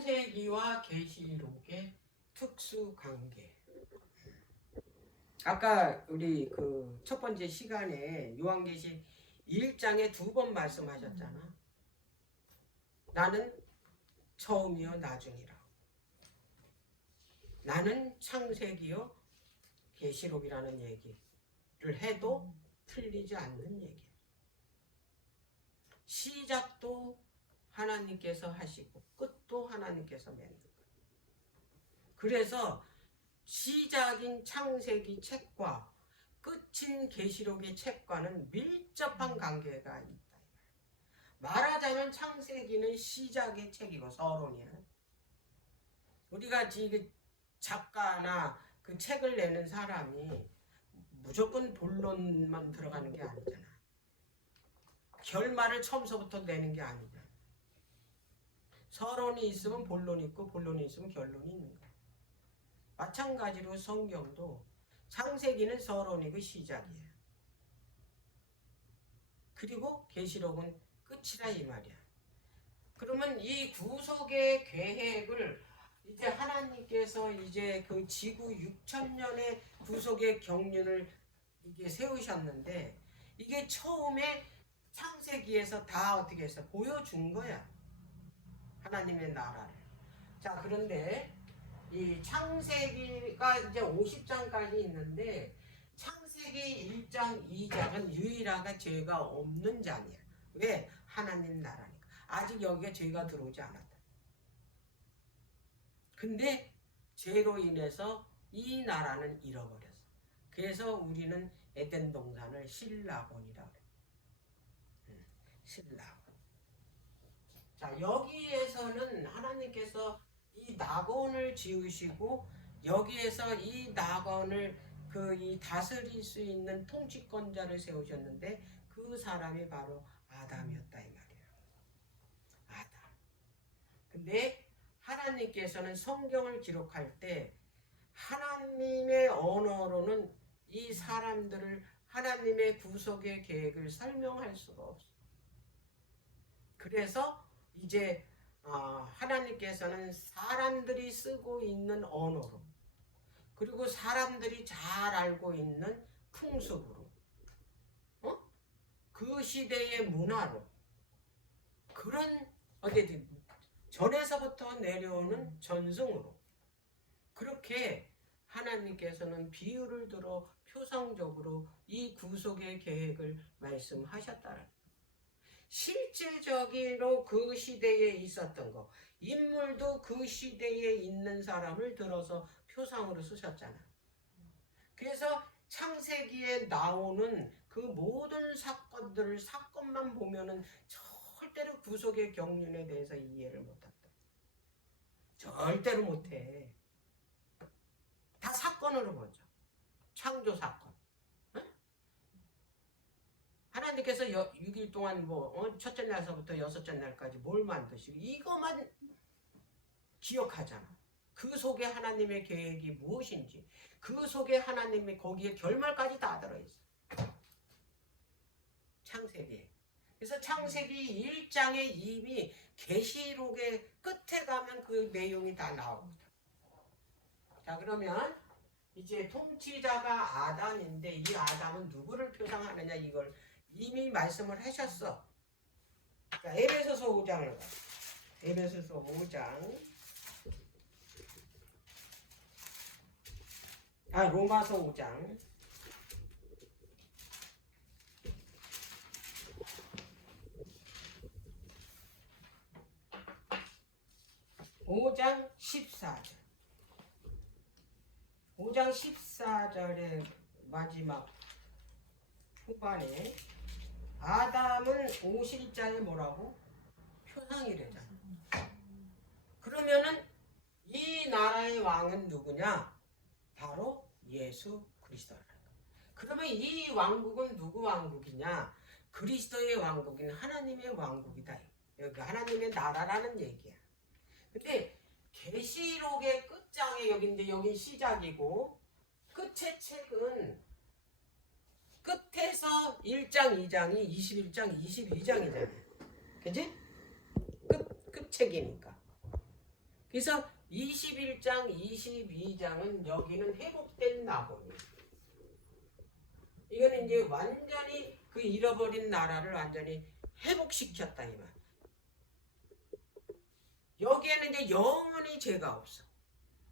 창세기와 계시록의 특수 관계. 아까 우리 그 첫 번째 시간에 요한계시 1장에 2번 말씀하셨잖아. 나는 처음이요 나중이라. 나는 창세기요 계시록이라는 얘기를 해도 틀리지 않는 얘기. 시작도 하나님께서 하시고 끝도 하나님께서 맺는 거예요. 그래서 시작인 창세기 책과 끝인 계시록의 책과는 밀접한 관계가 있다. 말하자면 창세기는 시작의 책이고 서론이야. 우리가 지금 작가나 그 책을 내는 사람이 무조건 본론만 들어가는 게 아니잖아. 결말을 처음서부터 내는 게 아니잖아. 서론이 있으면 본론이 있고 본론이 있으면 결론이 있는 거야. 마찬가지로 성경도 창세기는 서론이고 시작이에요. 그리고 계시록은 끝이라 이 말이야. 그러면 이 구속의 계획을 이제 하나님께서 이제 그 지구 6천년의 구속의 경륜을 이게 세우셨는데 이게 처음에 창세기에서 다 어떻게 해서 보여준 거야. 하나님의 나라를. 자, 그런데 이 창세기가 이제 50장까지 있는데 창세기 1장, 2장은 유일하게 죄가 없는 장이야. 왜? 하나님 나라니까. 아직 여기에 죄가 들어오지 않았다. 근데 죄로 인해서 이 나라는 잃어버렸어. 그래서 우리는 에덴 동산을 신라곤이라 그래. 신라곤. 자, 여기에서는 하나님께서 이 낙원을 지으시고 여기에서 이 낙원을 이 다스릴 수 있는 통치권자를 세우셨는데 그 사람이 바로 아담이었다 이 말이에요. 아담. 근데 하나님께서는 성경을 기록할 때 하나님의 언어로는 이 사람들을 하나님의 구속의 계획을 설명할 수가 없어. 그래서 이제 하나님께서는 사람들이 쓰고 있는 언어로 그리고 사람들이 잘 알고 있는 풍습으로 그 시대의 문화로 그런 어쨌든 전에서부터 내려오는 전승으로 그렇게 하나님께서는 비유를 들어 표상적으로 이 구속의 계획을 말씀하셨다는 실제적으로 그 시대에 있었던 거 인물도 그 시대에 있는 사람을 들어서 표상으로 쓰셨잖아. 그래서 창세기에 나오는 그 모든 사건만 보면은 절대로 구속의 경륜에 대해서 이해를 못한다. 절대로 못해. 다 사건으로 보죠. 창조 사건. 하나님께서 6일 동안 첫째 날서부터 여섯째 날까지 뭘 만드시고 이것만 기억하잖아. 그 속에 하나님의 계획이 무엇인지 그 속에 하나님의 거기에 결말까지 다 들어있어. 창세기에. 그래서 창세기 1장에 이미 계시록의 끝에 가면 그 내용이 다 나오거든. 자, 그러면 이제 통치자가 아담인데 이 아담은 누구를 표상하느냐 이걸 이미 말씀을 하셨어. 자, 에베소서 5장을 봐. 에베소서 5장. 로마서 5장. (5장 14절) 5장 14절의 마지막 후반에 아담은 51장에 뭐라고? 표상이래잖아. 그러면은 이 나라의 왕은 누구냐? 바로 예수 그리스도라는 거야. 그러면 이 왕국은 누구 왕국이냐? 그리스도의 왕국인 하나님의 왕국이다. 여기 하나님의 나라라는 얘기야. 근데 계시록의 끝장에 여기인데 여긴 시작이고 끝의 책은 끝에서 1장 2장이 21장 22장이잖아요. 그치? 끝책이니까. 그래서 21장, 22장은 여기는 회복된 나본이. 이거는 이제 완전히 그 잃어버린 나라를 완전히 회복시켰다 이 말. 여기에는 이제 영원히 죄가 없어.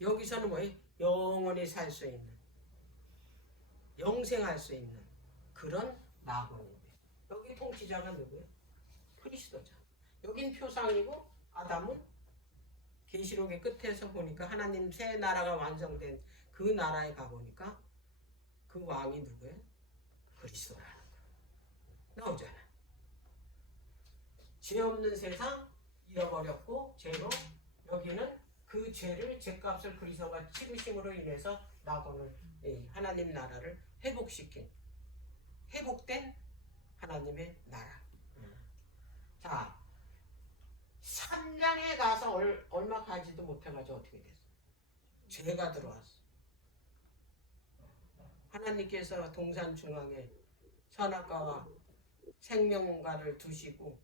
여기서는 뭐예요? 영원히 살 수 있는, 영생할 수 있는 그런 나본인데. 여기 통치자가 누구예요? 그리스도자. 여긴 표상이고 아담은 계시록의 끝에서 보니까 하나님 새 나라가 완성된 그 나라에 가보니까 그 왕이 누구예요? 그리스도라는 거 나오잖아. 죄 없는 세상 잃어버렸고 죄로 여기는 그 죄를 죄값을 그리스도가 치르심으로 인해서 나본을 하나님 나라를 회복시킨 회복된 하나님의 나라. 자 3장에 가서 얼마 가지도 못해가지고 어떻게 됐어? 죄가 들어왔어. 하나님께서 동산 중앙에 선악과와 생명과를 두시고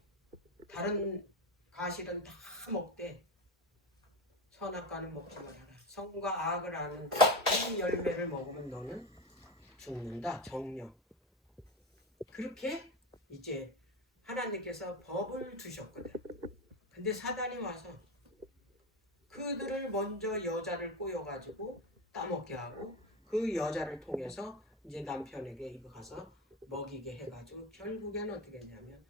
다른 가실은 다 먹되 선악과는 먹지 말아라. 선과 악을 아는 이 열매를 먹으면 너는 죽는다. 정령. 그렇게 이제 하나님께서 법을 두셨거든. 근데 사단이 와서 그들을 먼저 여자를 꼬여가지고 따먹게 하고 그 여자를 통해서 이제 남편에게 이거 가서 먹이게 해가지고 결국에는 어떻게 했냐면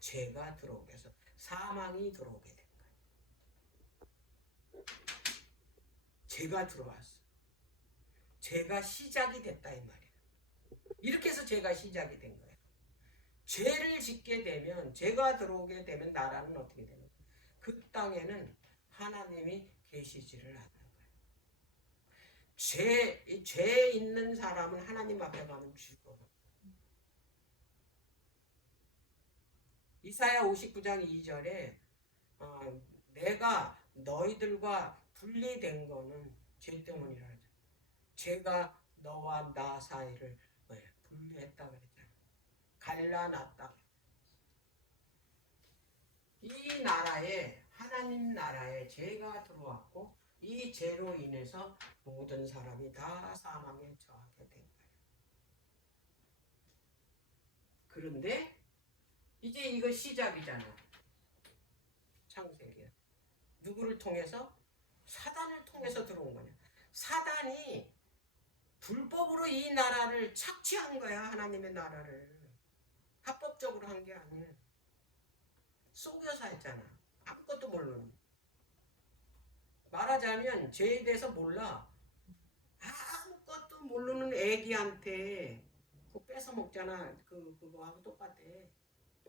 죄가 들어오게 해서 사망이 들어오게 된 거예요. 죄가 들어왔어. 죄가 시작이 됐다 이 말이에요. 이렇게 해서 죄가 시작이 된 거예요. 죄를 짓게 되면 죄가 들어오게 되면 나라는 어떻게 되는 거예요? 그 땅에는 하나님이 계시지를 않는 거예요. 죄 있는 사람은 하나님 앞에 가면 죽어. 이사야 59장 2절에 내가 너희들과 분리된 거는 죄 때문이라 하죠. 죄가 너와 나 사이를 분리했다 그랬잖아. 갈라놨다. 이 나라에 하나님 나라에 죄가 들어왔고 이 죄로 인해서 모든 사람이 다 사망에 처하게 된 거예요. 그런데 이제 이거 시작이잖아. 창세기야. 누구를 통해서? 사단을 통해서 들어온 거냐. 사단이 불법으로 이 나라를 착취한 거야. 하나님의 나라를. 합법적으로 한 게 아니야. 속여서 했잖아. 아무것도 모르는. 말하자면 죄에 대해서 몰라. 아무것도 모르는 애기한테 그거 뺏어 먹잖아. 그거하고 똑같아.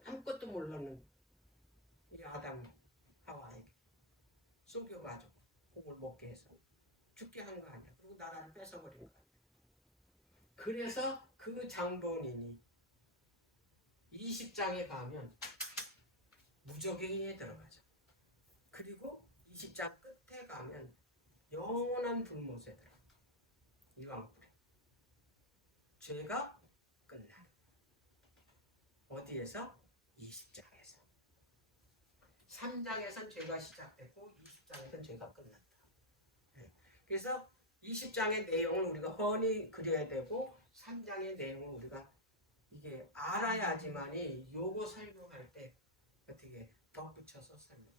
아무것도 모르는 이 아담 하와에게 속여가지고 그걸 먹게 해서 죽게 한 거 아니야. 그리고 나라를 뺏어버린 거 아니야. 그래서 그 장본인이 20장에 가면 무적행위에 들어가죠. 그리고 20장 끝에 가면 영원한 불못에 들어가. 이왕불에. 죄가 끝나는. 어디에서? 20장에서. 3장에선 죄가 시작됐고 20장에선 죄가 끝났다. 그래서 20장의 내용을 우리가 훤히 그려야 되고 3장의 내용을 우리가 이게 알아야지만이 요거 설명할 때 어떻게 덧붙여서 설명하죠.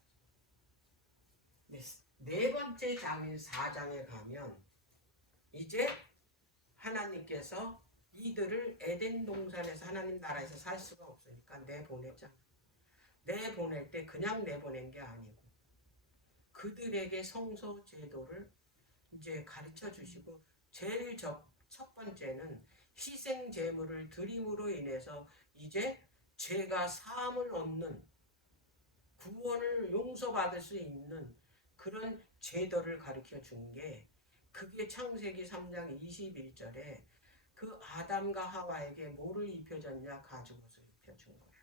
네 번째 장인 4장에 가면 이제 하나님께서 이들을 에덴 동산에서 하나님 나라에서 살 수가 없으니까 내보냈잖아. 내보낼 때 그냥 내보낸 게 아니고 그들에게 성소 제도를 이제 가르쳐 주시고 제일 첫 번째는 희생 제물을 드림으로 인해서 이제 죄가 사함을 얻는 구원을 용서받을 수 있는 그런 제도를 가르쳐 준 게 그게 창세기 3장 21절에 그 아담과 하와에게 뭐를 입혀줬냐? 가죽옷을 입혀준 거야.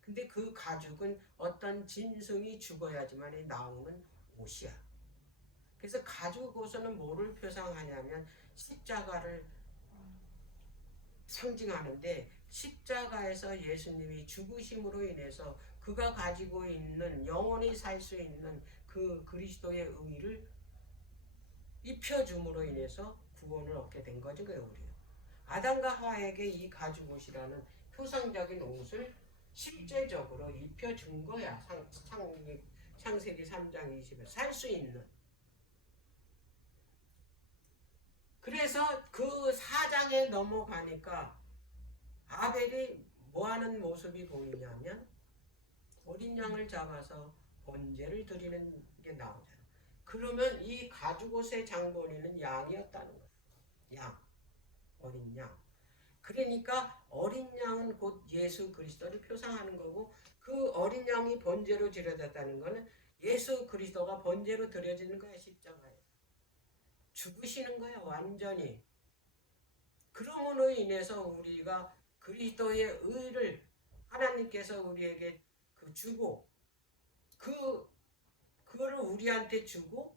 근데 그 가죽은 어떤 짐승이 죽어야지만 나오는 옷이야. 그래서 가죽옷은 뭐를 표상하냐면 십자가를 상징하는데 십자가에서 예수님이 죽으심으로 인해서 그가 가지고 있는 영원히 살 수 있는 그 그리스도의 의를 입혀줌으로 인해서 구원을 얻게 된 거죠. 그 우리 아담과 하와에게 이 가죽옷이라는 표상적인 옷을 실제적으로 입혀준 거야. 창세기 3장 20에 살 수 있는. 그래서 그 4장에 넘어가니까 아벨이 뭐하는 모습이 보이냐면 어린 양을 잡아서 번제를 드리는 게 나오잖아. 그러면 이 가죽옷의 장본인은 양이었다는 거야. 양, 어린 양. 그러니까 어린 양은 곧 예수 그리스도를 표상하는 거고, 그 어린 양이 번제로 드려졌다는 거는 예수 그리스도가 번제로 드려지는 거야. 십자가에 죽으시는 거야, 완전히. 그러므로 인해서 우리가 그리스도의 의를 하나님께서 우리에게 주고, 그거를 우리한테 주고,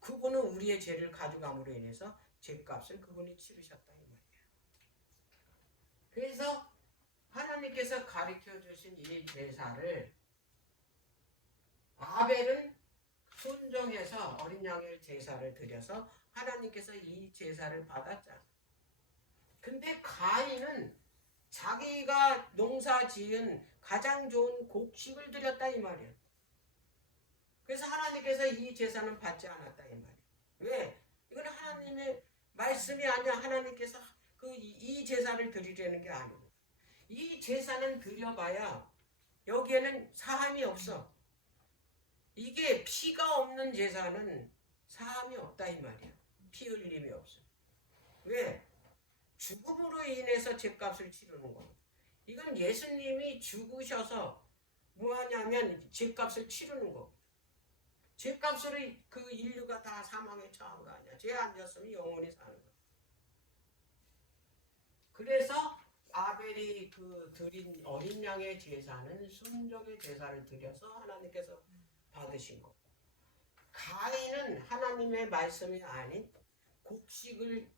그분은 우리의 죄를 가져감으로 인해서 죄값을 그분이 치르셨다 이 말이에요. 그래서 하나님께서 가르쳐 주신 이 제사를 아벨은 순종해서 어린 양의 제사를 드려서 하나님께서 이 제사를 받았잖아. 근데 가인은 자기가 농사 지은 가장 좋은 곡식을 드렸다 이 말이야. 그래서 하나님께서 이 제사는 받지 않았다 이 말이야. 왜? 이건 하나님의 말씀이 아니야. 하나님께서 이 제사를 드리려는 게 아니고, 이 제사는 드려봐야 여기에는 사함이 없어. 이게 피가 없는 제사는 사함이 없다 이 말이야. 피 흘림이 없어. 왜? 죽음으로 인해서 죄값을 치르는 거고, 이건 예수님이 죽으셔서 뭐하냐면 죄값을 치르는 거고, 죄값으로 그 인류가 다 사망에 처한 거 아니야. 죄 안 졌으면 영원히 사는 거야. 그래서 아벨이 드린 어린 양의 제사는 순종의 제사를 드려서 하나님께서 받으신 거고, 가인은 하나님의 말씀이 아닌 곡식을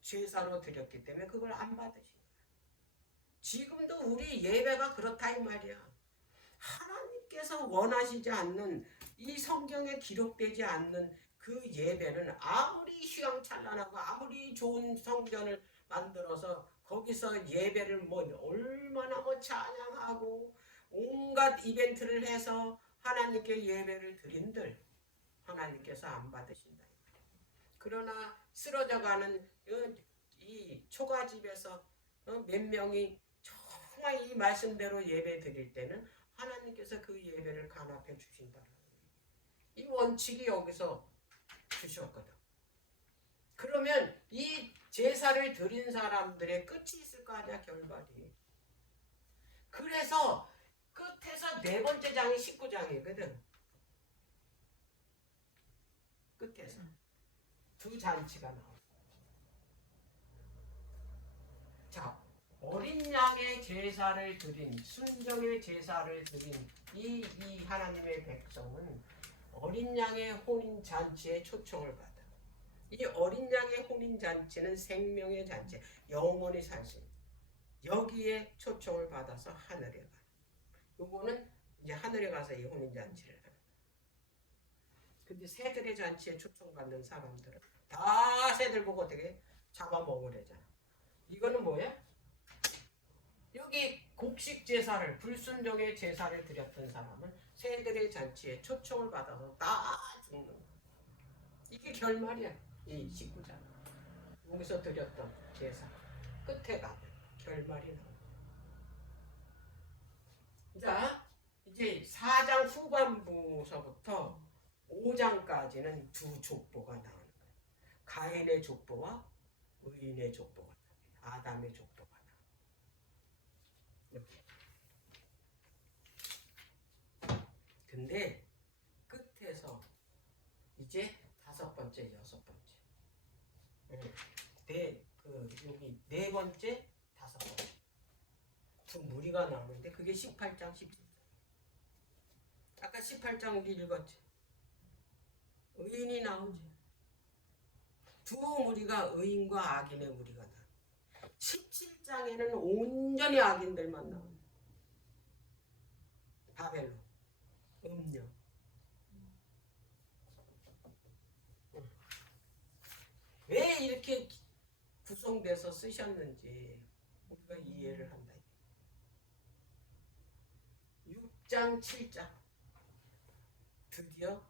제사로 드렸기 때문에 그걸 안 받으신 거야. 지금도 우리 예배가 그렇다 이 말이야. 하나님께서 원하시지 않는, 이 성경에 기록되지 않는 그 예배는 아무리 휘황찬란하고 아무리 좋은 성전을 만들어서 거기서 예배를 얼마나 찬양하고 온갖 이벤트를 해서 하나님께 예배를 드린들 하나님께서 안 받으신다. 그러나 쓰러져가는 이 초가집에서 몇 명이 정말 이 말씀대로 예배 드릴 때는 하나님께서 그 예배를 간합해 주신다는 거예요. 이 원칙이 여기서 주셨거든. 그러면 이 제사를 드린 사람들의 끝이 있을 거 아니야, 결말이. 그래서 끝에서 네 번째 장이 19장이거든. 끝에서 두 잔치가 나와. 자, 어린 양의 제사를 드린, 순정의 제사를 드린 이 하나님의 백성은 어린 양의 혼인 잔치에 초청을 받아. 이 어린 양의 혼인 잔치는 생명의 잔치, 영원히 살 수 있는, 여기에 초청을 받아서 하늘에 가. 요거는 이제 하늘에 가서 이 혼인 잔치를 하는. 근데 새들의 잔치에 초청받는 사람들은 다 새들 보고 어떻게 잡아먹으래잖아. 이거는 뭐야? 여기 곡식 제사를, 불순종의 제사를 드렸던 사람은 새들의 잔치에 초청을 받아서 다 죽는 거야. 이게 결말이야. 이 19장 여기서 드렸던 제사 끝에 가면 결말이 나옵니다. 자, 이제 4장 후반부서부터 5장까지는 두 족보가 나오는 거예요. 가인의 족보와 의인의 족보가 나옵니다. 아담의 족보가 나옵니다. 이렇게. 근데 끝에서 이제 5번째, 6번째, 여기 4번째, 5번째 두 무리가 나오는데 그게 18장, 17장. 아까 18장 우리 읽었지. 의인이 나오지. 두 무리가 의인과 악인의 무리가 나. 17장에는 온전히 악인들만 나와. 바벨로 음료. 왜 이렇게 구성돼서 쓰셨는지 우리가 이해를 한다. 6장 7장 드디어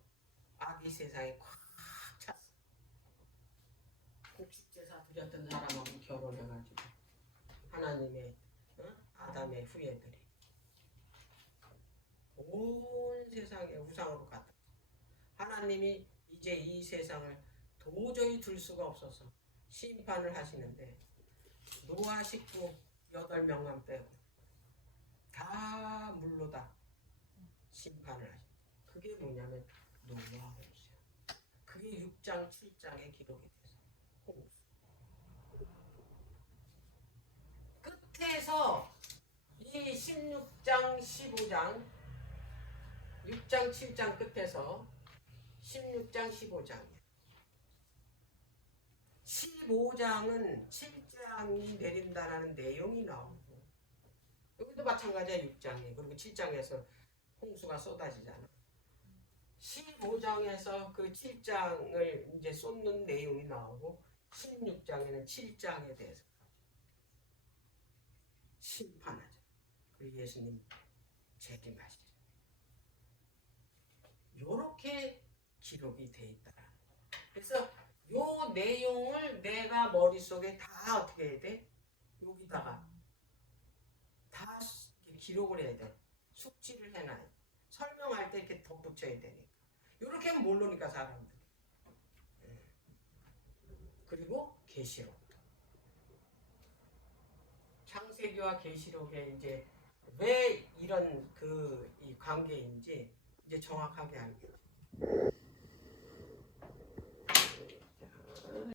악이 세상에 꽉 찼어. 곡식제사 드렸던 사람하고 결혼해가지고 하나님의 아담의 후예들이 온 세상에 우상으로 갔다. 하나님이 이제 이 세상을 도저히 둘 수가 없어서 심판을 하시는데 노아 식구 8명만 빼고 다 물로 다 심판을 하시. 그게 뭐냐면 노아 홍수야. 그게 6장 7장에 기록이 돼서 홍수. 끝에서 이 16장 15장 6장 7장 끝에서 16장 15장이야. 15장은 7장이 내린다라는 내용이 나오고 여기도 마찬가지야. 6장에 그리고 7장에서 홍수가 쏟아지잖아. 15장에서 그 7장을 이제 쏟는 내용이 나오고 16장에는 7장에 대해서 심판하죠. 그리고 예수님 재림하시죠. 요렇게 기록이 돼 있다. 그래서 요 내용을 내가 머릿속에 다 어떻게 해야 돼? 여기다가 다 기록을 해야 돼. 숙지를 해놔야 돼. 설명할 때 이렇게 덧붙여야 되니까. 이렇게 하면 모르니까 사람들. 그리고 계시록. 창세기와 계시록에 이제 왜 이런 이 관계인지 이제 정확하게 알게 돼.